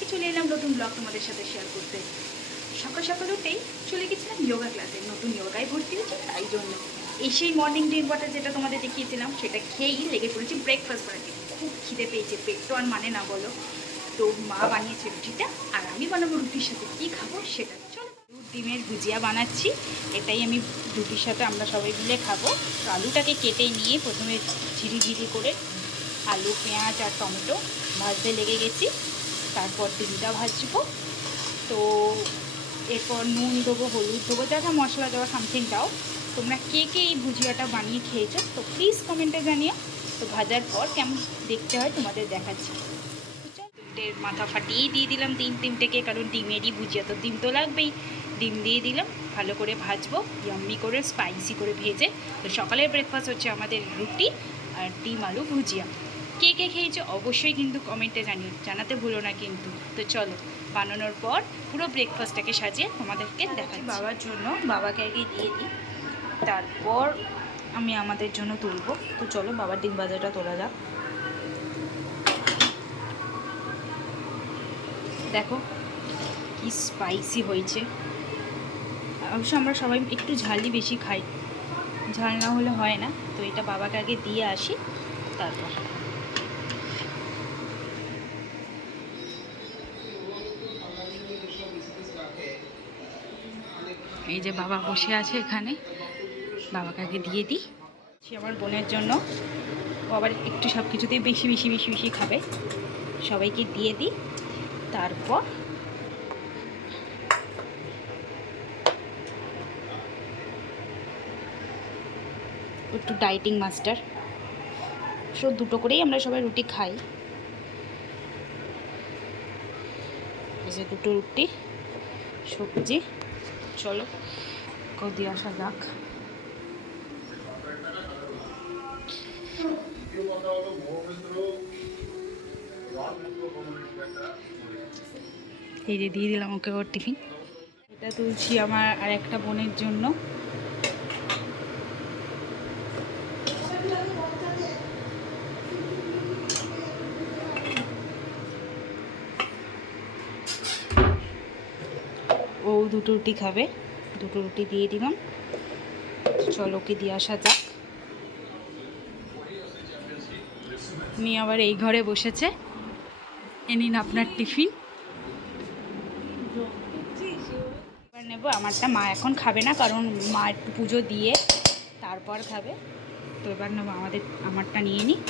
আজকে চলে এলাম নতুন ব্লগ তোমাদের সাথে শেয়ার করতে। সকাল সকাল উঠেই চলে গেছিলাম যোগা ক্লাসে, নতুন যোগায় ভর্তি হয়েছি, তাই জন্য এই সেই মর্নিং ড্রিঙ্ক ওয়াটার যেটা তোমাদের দেখিয়েছিলাম সেটা খেয়েই লেগে পড়েছি ব্রেকফাস্ট বানাতে। খুব খিদে পেয়েছে, পেট তো আর মানে না বলো। তো মা বানিয়েছে রুটিটা, আর আমি বানাবো রুটির সাথে কী খাবো সেটা। চলো, ডিমের ভুজিয়া বানাচ্ছি, এটাই আমি রুটির সাথে আমরা সবাই মিলে খাবো। তো আলুটাকে কেটে নিয়ে প্রথমে ঝিরি করে আলু, পেঁয়াজ আর টমেটো ভাজতে লেগে গেছি। তারপর ডিমটা ভাজবো। তো এরপর নুন দেবো, হলুদ দেবো, যা যা মশলা দেওয়া সামথিং দাও। তোমরা কে কে এই ভুজিয়াটা বানিয়ে খেয়েছো তো প্লিজ কমেন্টে জানিও। তো ভাজার পর কেমন দেখতে হয় তোমাদের দেখাচ্ছি। ডিমের মাথা ফাটিয়েই দিয়ে দিলাম তিনটেকে, কারণ ডিমেরই ভুজিয়া তো ডিম তো লাগবেই। ডিম দিয়ে দিলাম, ভালো করে ভাজবো, ইয়াম্মি করে স্পাইসি করে ভেজে। তো সকালের ব্রেকফাস্ট হচ্ছে আমাদের রুটি আর ডিম আলু ভুজিয়া। কে কে খেয়েছো অবশ্যই কিন্তু কমেন্টে জানাতে ভুলো না কিন্তু। তো চলো, বানানোর পর পুরো ব্রেকফাস্টটাকে সাজিয়ে তোমাদেরকে দেখাচ্ছি। বাবার জন্য বাবাকে আগে দিয়ে দিই, তারপর আমি আমাদের জন্য তুলবো। তো চলো বাবার ডিম ভাজাটা তোলা যাক। দেখো কি স্পাইসি হয়েছে। অবশ্য আমরা সবাই একটু ঝালই বেশি খাই, ঝাল না হলে হয় না। তো এটা বাবাকে আগে দিয়ে আসি, তারপর এই যে বাবা বসে আছে এখানে, বাবাকে আগে দিয়ে দিই। আমার বোনের জন্য, ও আবার একটু সব কিছুতেই বেশি বেশি বেশি বেশি খাবে, সবাইকে দিয়ে দিই। তারপর একটু ডাইটিং মাস্টার, সো দুটো করেই আমরা সবাই রুটি খাই। এই যে দুটো রুটি, সবজি। চলো দিয়ে আসা যাক। এই যে দিয়ে দিলাম ওকে ওর টিফিন। এটা তুলছি আমার আর একটা বোনের জন্য। ও দুটো রুটি খাবে, দুটো রুটি দিয়ে দিলাম। চলো ওকে দিয়ে আসা যাক। উনি আবার এই ঘরে বসেছে, এ নিন আপনার টিফিন। এবার নেবো আমারটা, মা এখন খাবে না, কারণ মা একটু পুজো দিয়ে তারপর খাবে। তো এবার নেবো আমারটা নিয়ে নিই।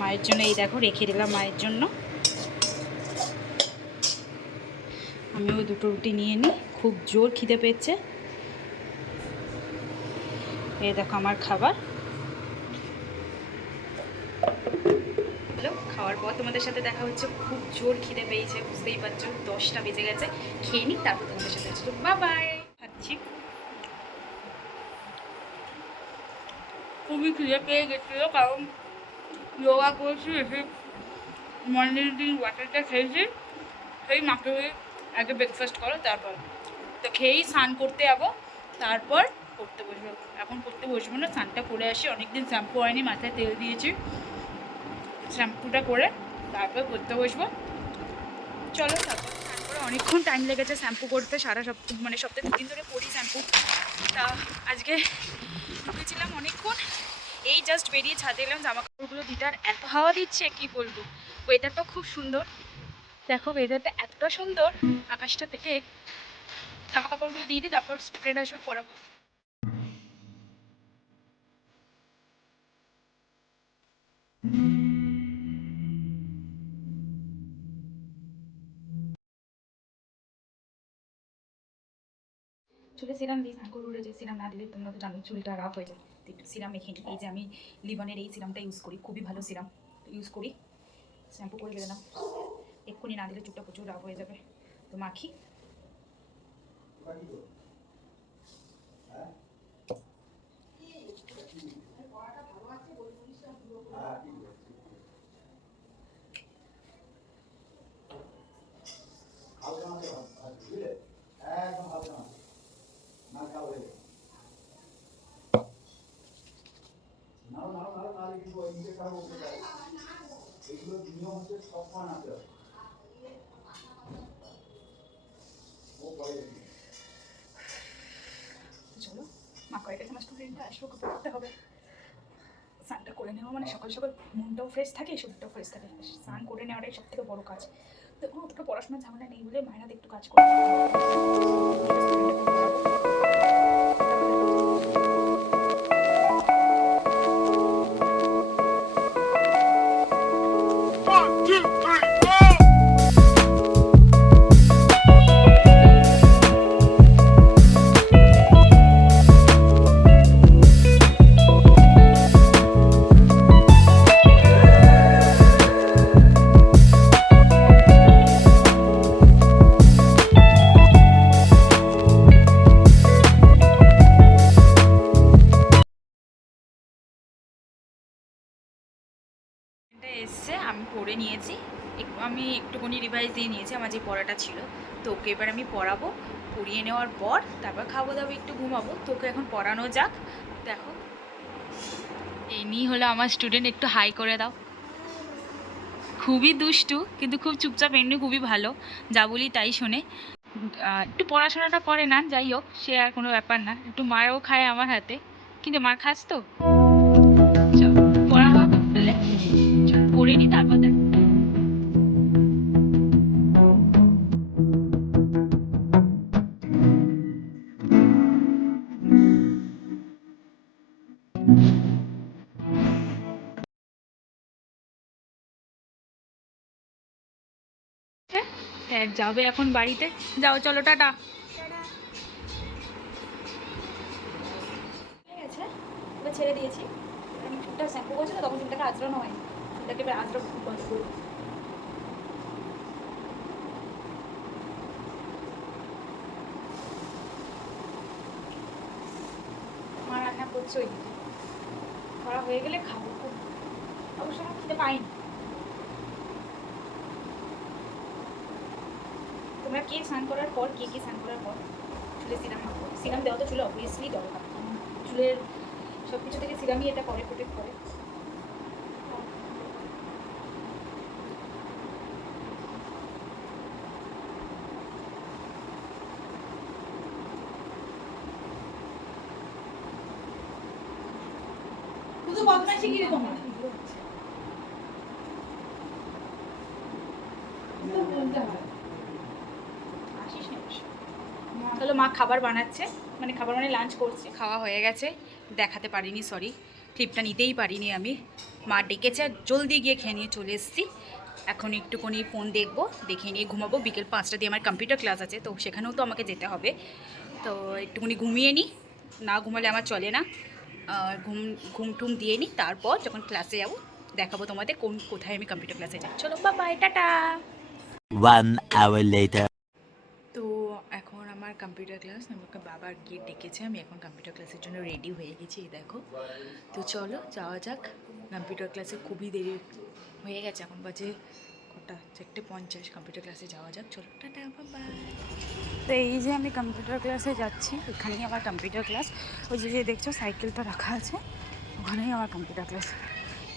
মায়ের জন্য এই দেখো রেখে দিলাম মায়ের জন্য। আমি ওই দুটো রুটি নিয়ে নিই, খুব জোর খিদে পেয়েছে। এই দেখো আমার খাবার। হ্যালো, খাওয়ার পর তোমাদের সাথে দেখা হচ্ছে। খুব জোর খিদে পেয়েছে, বুঝতেই পারছো 10টা বেজে গেছে। খেয়ে নিই, তারপর তোমাদের সাথে আসছো। বাই। খাচ্ছি, খুবই খিদে পেয়ে গেছিলো, কারণ যোগা করেছি, এসে মর্নিং ড্রিঙ্ক ওয়াটারটা খেয়েছি। সেই মাকে আগে ব্রেকফাস্ট করো, তারপর তো খেয়েই স্নান করতে যাবো, তারপর পড়তে বসবো। এখন পড়তে বসবো না, স্নানটা করে আসি, অনেকদিন শ্যাম্পু হয়নি, মাথায় তেল দিয়েছি, শ্যাম্পুটা করে তারপর পড়তে বসবো। চলো, তারপরে অনেকক্ষণ টাইম লেগেছে শ্যাম্পু করতে, সারা সপ্তাহ মানে সপ্তাহে 2 দিন ধরে করি শ্যাম্পু। তা আজকে ঢুকেছিলাম অনেকক্ষণ, এই জাস্ট বেরিয়ে ছাদে এলাম জামা কাপড়গুলো দিতে। আর এত হাওয়া দিচ্ছে কি বলবো, ওয়েদারটা খুব সুন্দর। দেখো ওয়েদারটা এতটা সুন্দর, আকাশটা থেকে জামা কাপড়গুলো দিয়ে দিই, তারপর স্টুডেন্ট আসবে পড়াবো। চুলে সিরাম দিই, স্নান করে যে সিরাম না দিলে তোমরা তো জানো চুলটা রাফ হয়ে যায়। তো একটু সিরাম মেখে নিই। এই যে আমি লিবনের এই সিরামটা ইউজ করি, খুবই ভালো সিরাম, ইউজ করি। শ্যাম্পু করে দিলাম, এক্ষুনি না দিলে চুলটা প্রচুর রাফ হয়ে যাবে। তো মাখি। চলো মা কয়েকটা আমার স্টুডেন্টরা আসবো, পড়তে হবে। স্নানটা করে নেওয়া মানে সকাল সকাল মনটাও ফ্রেশ থাকে, শরীরটাও ফ্রেশ থাকে। স্নান করে নেওয়াটাই সব থেকে বড় কাজ। দেখুন অতটা পড়াশোনার ঝামেলা নেই বলে মায়েরাতে একটু কাজ করে। এসছে আমি পড়ে নিয়েছি, আমি একটুখানি রিভাইজ দিয়ে নিয়েছি আমার যে পড়াটা ছিল। তো ওকে এবার আমি পড়াবো, পড়িয়ে নেওয়ার পর তারপর খাবো দাবো, একটু ঘুমাবো। তো ওকে এখন পড়ানো যাক। দেখো এমনি হলো আমার স্টুডেন্ট, একটু হাই করে দাও। খুবই দুষ্টু কিন্তু খুব চুপচাপ, এমনি খুবই ভালো, যা বলি তাই শোনে। একটু পড়াশোনাটা করে না, যাই হোক সে আর কোনো ব্যাপার না। একটু মারও খায় আমার হাতে, কিন্তু মার খাস তো পড়া পড়ে নি তারপর দেখ। হ্যাঁ যাবে এখন বাড়িতে, যাও চলো টাটা। ঠিক আছে এবার ছেড়ে দিয়েছি, আমি চুলটা শ্যাম্পু করছি না তখন চুলটাকে আঁচড়ানো হয়, চুলটাকে এবার আঁচড়ো বন্ধ করবো। মা রান্না করছে ওই দিকে, করা হয়ে গেলে খাবো। অবশ্য আমার খেতে পাইনি। তোমরা কে স্নান করার পর কে স্নান করার পর চুলে সিরাম মাখো? সিরাম দেওয়া তো চুলে অবভিয়াসলি দরকার, চুলের সব কিছু থেকে সিরামই এটা করে, প্রোটেক্ট করে। শুধু বদমাইশি কি রে তোমার? তাহলে মা খাবার বানাচ্ছে, মানে খাবার মানে লাঞ্চ করছে। খাওয়া হয়ে গেছে, দেখাতে পারিনি, সরি, ক্লিপটা নিতেই পারিনি আমি। মা ডেকেছে, জলদি গিয়ে খেয়ে নিয়ে চলে এসেছি। এখন একটুখানি ফোন দেখবো, দেখে নিয়ে ঘুমাবো। বিকেল 5টা দিয়ে আমার কম্পিউটার ক্লাস আছে, তো সেখানেও তো আমাকে যেতে হবে। তো একটুখানি ঘুমিয়ে নিই, না ঘুমালে আমার চলে না। ঘুম দিয়ে নিই, তারপর যখন ক্লাসে যাবো দেখাবো তোমাদের কোথায় আমি কম্পিউটার ক্লাসে যাই। চলো বাই, টাটা। 1 hour later. তো এখন আমার কম্পিউটার ক্লাস, আমাকে বাবা গিয়ে ডেকেছে, আমি এখন কম্পিউটার ক্লাসের জন্য রেডি হয়ে গেছি, এই দেখো। তো চলো যাওয়া যাক কম্পিউটার ক্লাসে, খুবই দেরি হয়ে গেছে, এখন বাজে কটা 4:50, কম্পিউটার ক্লাসে যাওয়া যাক, চলো টাটা বাই। তো এই যে আমি কম্পিউটার ক্লাসে যাচ্ছি, এখানেই আমার কম্পিউটার ক্লাস। ওই যে দেখছো সাইকেলটা রাখা আছে, ওখানেই আমার কম্পিউটার ক্লাস।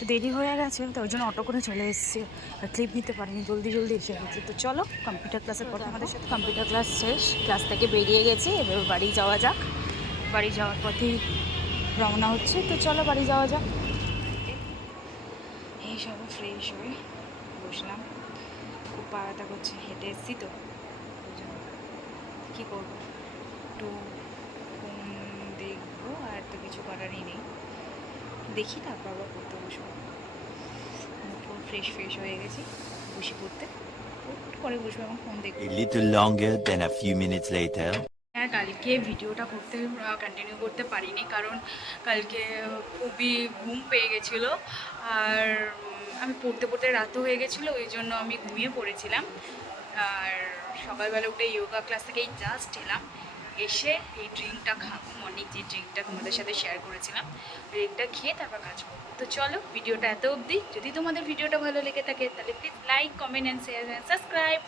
তো দেরি হয়ে গেছে, তো ওই জন্য অটো করে চলে এসেছি, আর ক্লিপ নিতে পারিনি, জলদি এসে গেছি। তো চলো কম্পিউটার ক্লাসের পর আমাদের সাথে কম্পিউটার ক্লাস শেষ, ক্লাস থেকে বেরিয়ে গেছি, এবার বাড়ি যাওয়া যাক। বাড়ি যাওয়ার পথেই রওনা হচ্ছে, তো চলো বাড়ি যাওয়া যাক। এই সব ফ্রেশ হয়ে বসলাম, খুব পা ব্যথা করছে, হেঁটে এসেছি তো ওই জন্য। কী করবো, একটু ফোন দেখবো, আর তো কিছু করারই নেই, দেখি তারপর আবার পড়তে বসবো। ফ্রেশ হয়ে গেছি, বসে পড়তে, পরে বসবো এবং ফোন দেখবো। A little longer than a few minutes later. হ্যাঁ কালকে ভিডিওটা কন্টিনিউ করতে পারিনি, কারণ কালকে খুবই ঘুম পেয়ে গেছিলো, আর আমি পড়তে রাতও হয়ে গেছিলো, ওই জন্য আমি ঘুমিয়ে পড়েছিলাম। আর সকালবেলা উঠে যোগা ক্লাস থেকেই জাস্ট এলাম, এসে এই ড্রিঙ্কটা খাবো, মর্নিং যে ড্রিঙ্কটা তোমাদের সাথে শেয়ার করেছিলাম, ড্রিঙ্কটা খেয়ে তারপর কাজ করবো। তো চলো ভিডিওটা এত অবধি, যদি তোমাদের ভিডিওটা ভালো লেগে থাকে তাহলে please like, comment and share and subscribe.